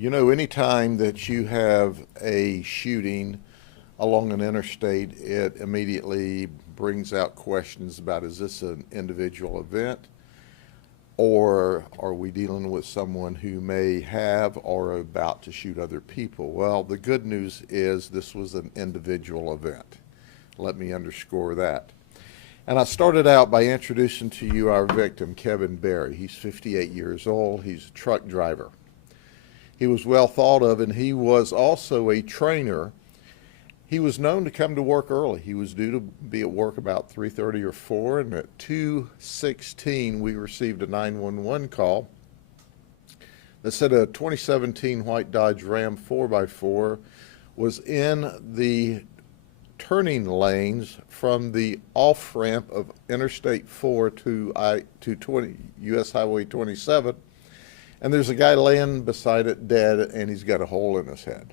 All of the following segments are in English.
You know, anytime that you have a shooting along an interstate, it immediately brings out questions about, is this an individual event, or are we dealing with someone who may have or are about to shoot other people? Well, the good news is this was an individual event. Let me underscore that. And I started out by introducing to you our victim, Kevin Berry. He's 58 years old. He's a truck driver. He was well thought of, and he was also a trainer. He was known to come to work early. He was due to be at work about 3:30 or 4, and at 2:16 we received a 911 call that said a 2017 white Dodge Ram 4x4 was in the turning lanes from the off-ramp of Interstate 4 to US Highway 27, and there's a guy laying beside it dead, and he's got a hole in his head.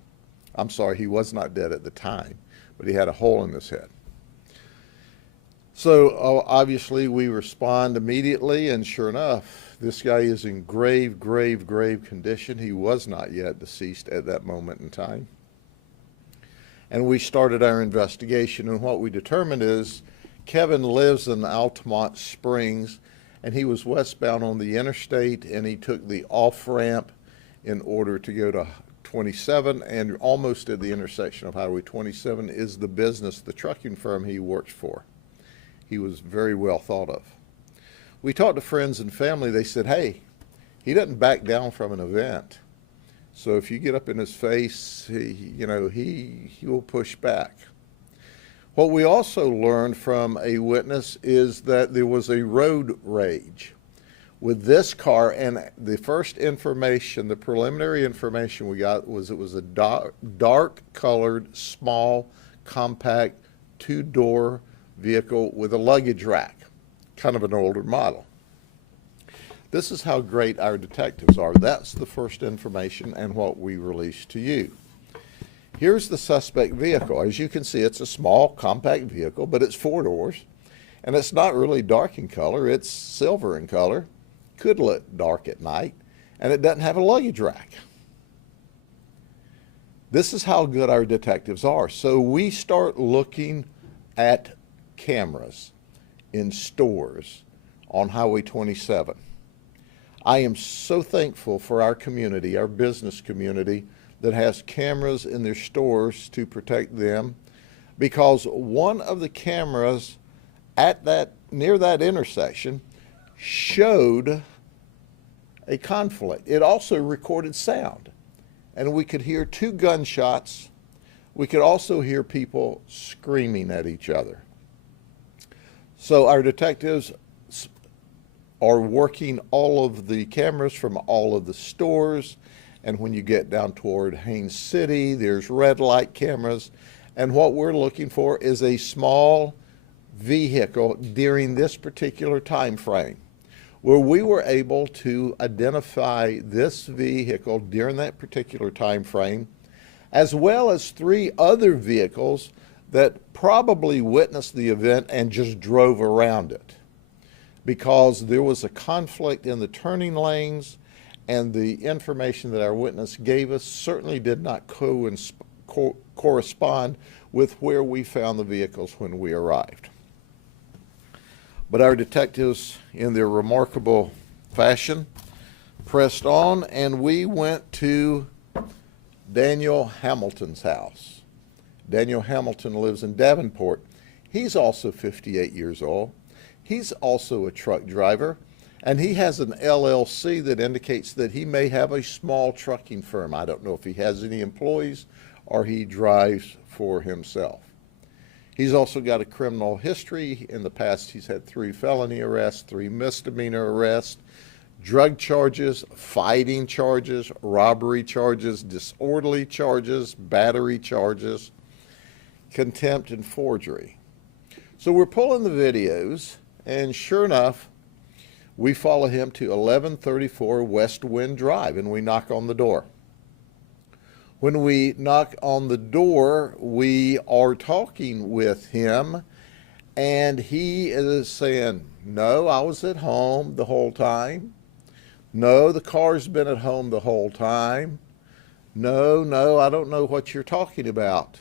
I'm sorry, he was not dead at the time, but he had a hole in his head. So obviously we respond immediately, and sure enough, this guy is in grave condition. He was not yet deceased at that moment in time. And we started our investigation, and what we determined is Kevin lives in Altamont Springs, and he was westbound on the interstate, and he took the off-ramp in order to go to 27, and almost at the intersection of Highway 27 is the business, the trucking firm he works for. He was very well thought of. We talked to friends and family. They said, hey, he doesn't back down from an event. So if you get up in his face, he will push back. What we also learned from a witness is that there was a road rage with this car, and the first information, the preliminary information we got was it was a dark colored, small, compact, two-door vehicle with a luggage rack, kind of an older model. This is how great our detectives are. That's the first information and what we released to you. Here's the suspect vehicle. As you can see, it's a small, compact vehicle, but it's four doors, and it's not really dark in color. It's silver in color. Could look dark at night, and it doesn't have a luggage rack. This is how good our detectives are. So we start looking at cameras in stores on Highway 27. I am so thankful for our community, our business community, that has cameras in their stores to protect them, because one of the cameras near that intersection showed a conflict. It also recorded sound, and we could hear two gunshots. We could also hear people screaming at each other. So our detectives are working all of the cameras from all of the stores, and when you get down toward Haines City, there's red light cameras, and what we're looking for is a small vehicle during this particular time frame, where we were able to identify this vehicle during that particular time frame, as well as three other vehicles that probably witnessed the event and just drove around it, because there was a conflict in the turning lanes, and the information that our witness gave us certainly did not correspond with where we found the vehicles when we arrived. But our detectives, in their remarkable fashion, pressed on, and we went to Daniel Hamilton's house. Daniel Hamilton lives in Davenport. He's also 58 years old. He's also a truck driver, and he has an LLC that indicates that he may have a small trucking firm. I don't know if he has any employees or he drives for himself. He's also got a criminal history. In the past, he's had 3 felony arrests, 3 misdemeanor arrests, drug charges, fighting charges, robbery charges, disorderly charges, battery charges, contempt, and forgery. So we're pulling the videos, and sure enough, we follow him to 1134 West Wind Drive, and we knock on the door. When we knock on the door, we are talking with him, and he is saying, no, I was at home the whole time. No, the car's been at home the whole time. No, I don't know what you're talking about.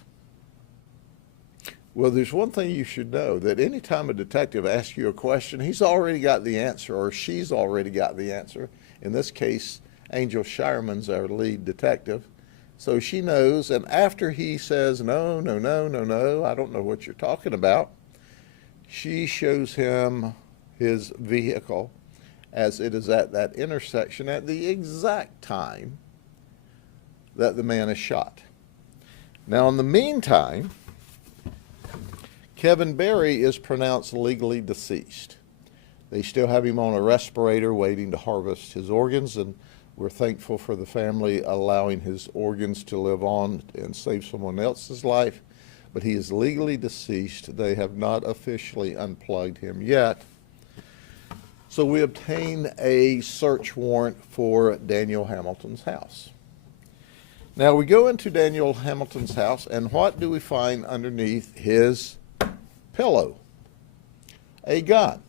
Well, there's one thing you should know, that anytime a detective asks you a question, he's already got the answer, or she's already got the answer. In this case, Angel Shireman's our lead detective. So she knows, and after he says, no, I don't know what you're talking about, she shows him his vehicle as it is at that intersection at the exact time that the man is shot. Now, in the meantime, Kevin Berry is pronounced legally deceased. They still have him on a respirator waiting to harvest his organs, and we're thankful for the family allowing his organs to live on and save someone else's life. But he is legally deceased. They have not officially unplugged him yet. So we obtain a search warrant for Daniel Hamilton's house. Now we go into Daniel Hamilton's house, and what do we find underneath his pillow? A gun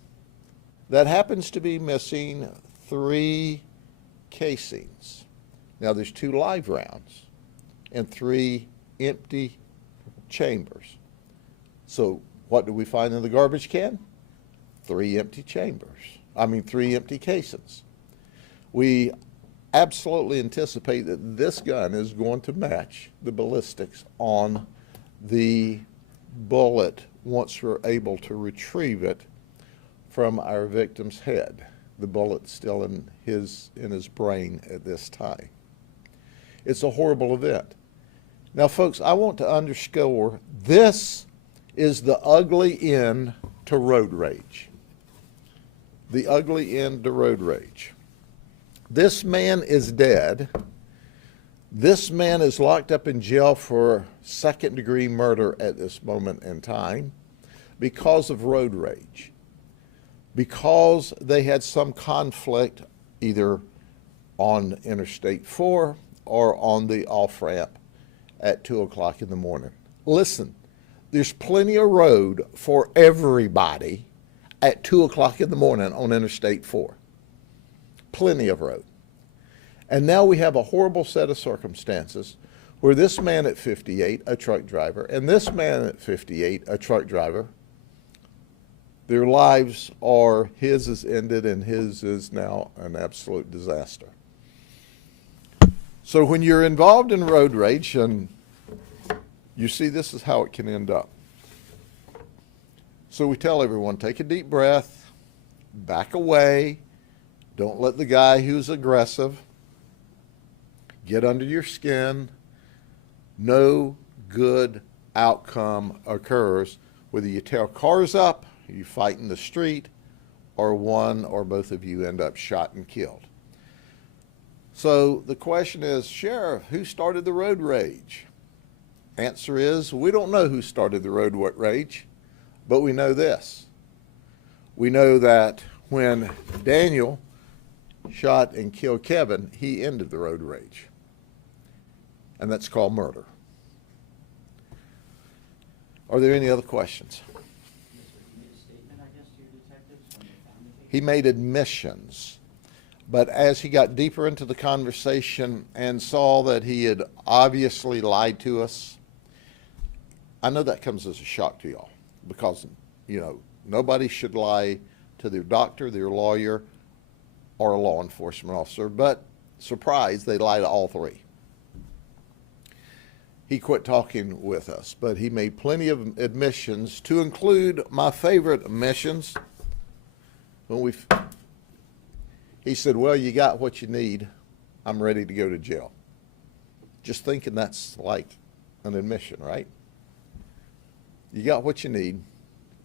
that happens to be missing 3 casings. Now there's 2 live rounds and 3 empty chambers. So what do we find in the garbage can? 3 empty three empty casings. We absolutely anticipate that this gun is going to match the ballistics on the bullet once we're able to retrieve it from our victim's head. The bullet's still in his brain at this time. It's a horrible event. Now, folks, I want to underscore, this is the ugly end to road rage. The ugly end to road rage. This man is dead. This man is locked up in jail for second-degree murder at this moment in time because of road rage. Because they had some conflict either on Interstate 4 or on the off-ramp at 2 o'clock in the morning. Listen, there's plenty of road for everybody at 2 o'clock in the morning on Interstate 4. Plenty of road. And now we have a horrible set of circumstances where this man at 58, a truck driver, and this man at 58, a truck driver, their lives are, his is ended and his is now an absolute disaster. So when you're involved in road rage, and you see this is how it can end up. So we tell everyone, take a deep breath, back away, don't let the guy who's aggressive get under your skin. No good outcome occurs whether you tear cars up, you fight in the street, or one or both of you end up shot and killed. So the question is, Sheriff, who started the road rage? Answer is, we don't know who started the road rage, but we know this. We know that when Daniel shot and killed Kevin, he ended the road rage. And that's called murder. Are there any other questions? He made admissions, but as he got deeper into the conversation and saw that he had obviously lied to us, I know that comes as a shock to y'all, because, you know, nobody should lie to their doctor, their lawyer, or a law enforcement officer, but surprise, they lie to all 3. He quit talking with us, but he made plenty of admissions, to include my favorite admissions. When he said, well, you got what you need. I'm ready to go to jail. Just thinking that's like an admission, right? You got what you need.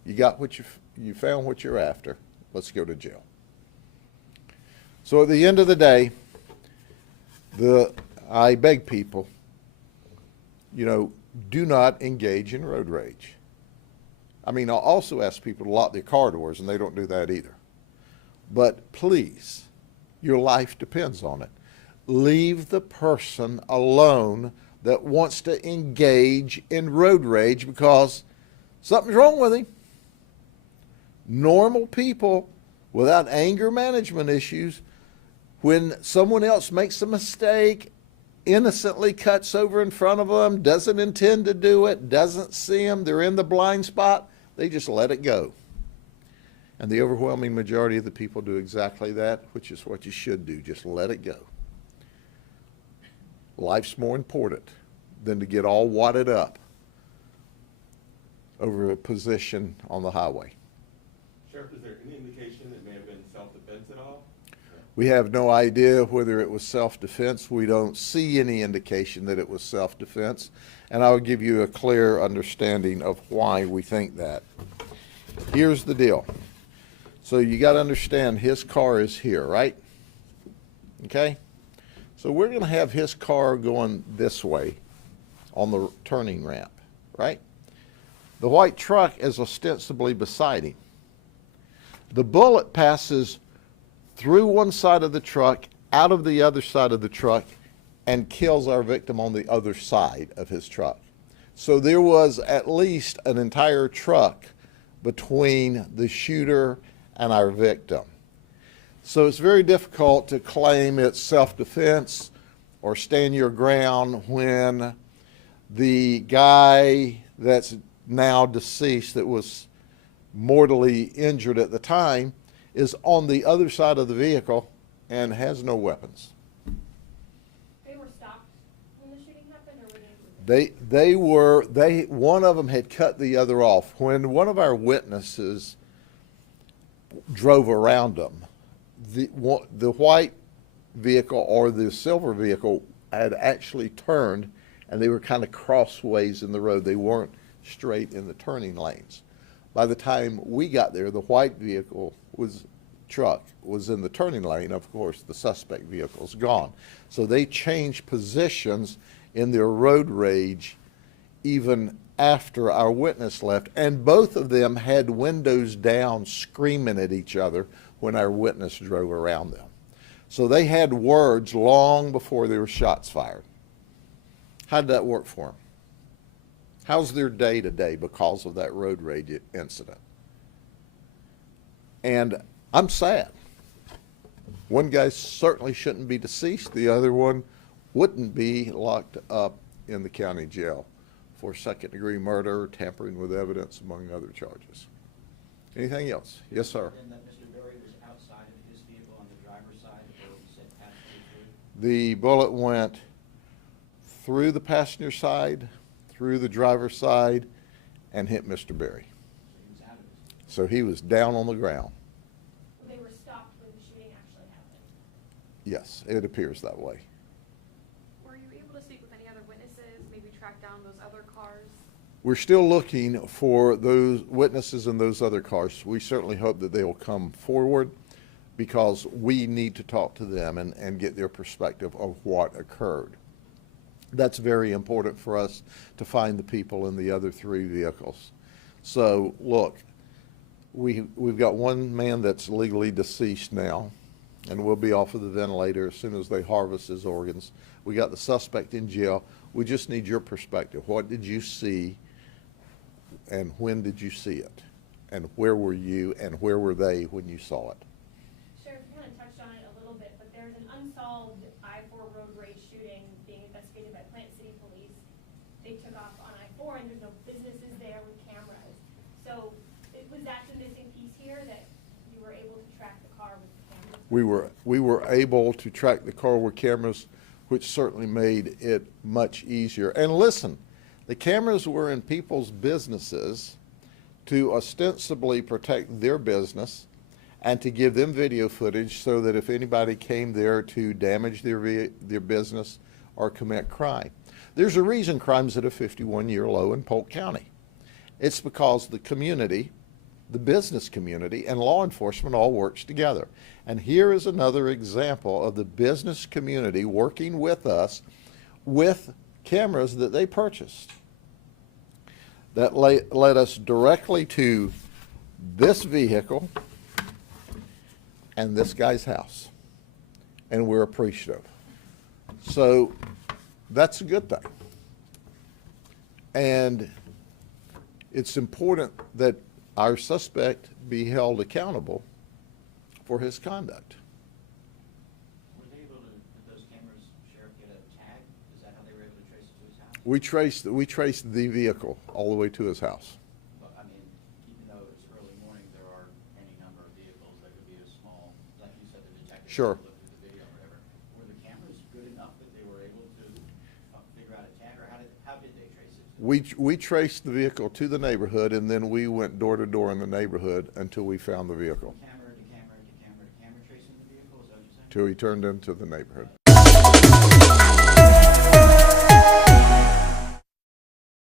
You got what you found what you're after. Let's go to jail. So at the end of the day, I beg people, you know, do not engage in road rage. I mean, I'll also ask people to lock their car doors, and they don't do that either. But please, your life depends on it. Leave the person alone that wants to engage in road rage, because something's wrong with him. Normal people without anger management issues, when someone else makes a mistake, innocently cuts over in front of them, doesn't intend to do it, doesn't see them, they're in the blind spot, they just let it go. And the overwhelming majority of the people do exactly that, which is what you should do, just let it go. Life's more important than to get all wadded up over a position on the highway. Sheriff, is there any indication it may have been self-defense at all? We have no idea whether it was self-defense. We don't see any indication that it was self-defense. And I'll give you a clear understanding of why we think that. Here's the deal. So you got to understand his car is here, right? Okay? So we're going to have his car going this way on the turning ramp, right? The white truck is ostensibly beside him. The bullet passes through one side of the truck, out of the other side of the truck, and kills our victim on the other side of his truck. So there was at least an entire truck between the shooter and our victim. So it's very difficult to claim it's self-defense or stand your ground when the guy that's now deceased, that was mortally injured at the time, is on the other side of the vehicle and has no weapons. They were stopped when the shooting happened, or were They one of them had cut the other off. When one of our witnesses drove around them, the white vehicle or the silver vehicle had actually turned, and they were kind of crossways in the road. They weren't straight in the turning lanes. By the time we got there, the white vehicle truck was in the turning lane. Of course, the suspect vehicle's gone. So they changed positions in their road rage even after our witness left. And both of them had windows down, screaming at each other when our witness drove around them. So they had words long before there were shots fired. How did that work for them? How's their day to day because of that road rage incident? And I'm sad. One guy certainly shouldn't be deceased. The other one wouldn't be locked up in the county jail for second-degree murder, tampering with evidence, among other charges. Anything else? Yes, sir. And that Mr. Berry was outside of his vehicle on the driver's side, or he said passenger side? The bullet went through the passenger side, through the driver's side, and hit Mr. Berry. So he was down on the ground. they were stopped when the shooting actually happened? Yes, it appears that way. Were you able to speak with any other witnesses, maybe track down those other cars? We're still looking for those witnesses in those other cars. We certainly hope that they will come forward, because we need to talk to them and get their perspective of what occurred. That's very important for us to find the people in the other three vehicles. So look, we've got one man that's legally deceased now, and will be off of the ventilator as soon as they harvest his organs. We got the suspect in jail. We just need your perspective. What did you see, and when did you see it? And where were you, and where were they when you saw it? Sheriff, you kind of touched on it a little bit, but there's an unsolved I-4 road rage shooting being investigated by Plant City Police. They took off on I-4, and there's no businesses there with cameras. So was that the missing piece here, that you were able to track the car with the cameras? We were able to track the car with cameras, which certainly made it much easier. And listen, the cameras were in people's businesses to ostensibly protect their business and to give them video footage so that if anybody came there to damage their business or commit crime. There's a reason crime's at a 51-year low in Polk County. It's because the community, the business community, and law enforcement all works together. And here is another example of the business community working with us with cameras that they purchased that led us directly to this vehicle and this guy's house. And we're appreciative. So that's a good thing. And it's important that our suspect be held accountable for his conduct. Were they able to, with those cameras, Sheriff, get a tag We traced the vehicle all the way to his house. But, I mean, even though it's early morning, there are any number of vehicles that could be a small, like you said, the detective. Sure. Looked at the video or whatever. Were the cameras good enough that they were able to figure out a tag, or how did they trace it? We traced the vehicle to the neighborhood, and then we went door to door in the neighborhood until we found the vehicle, Camera to camera to camera to camera tracing the vehicle, is that what you're saying? till he turned into the neighborhood.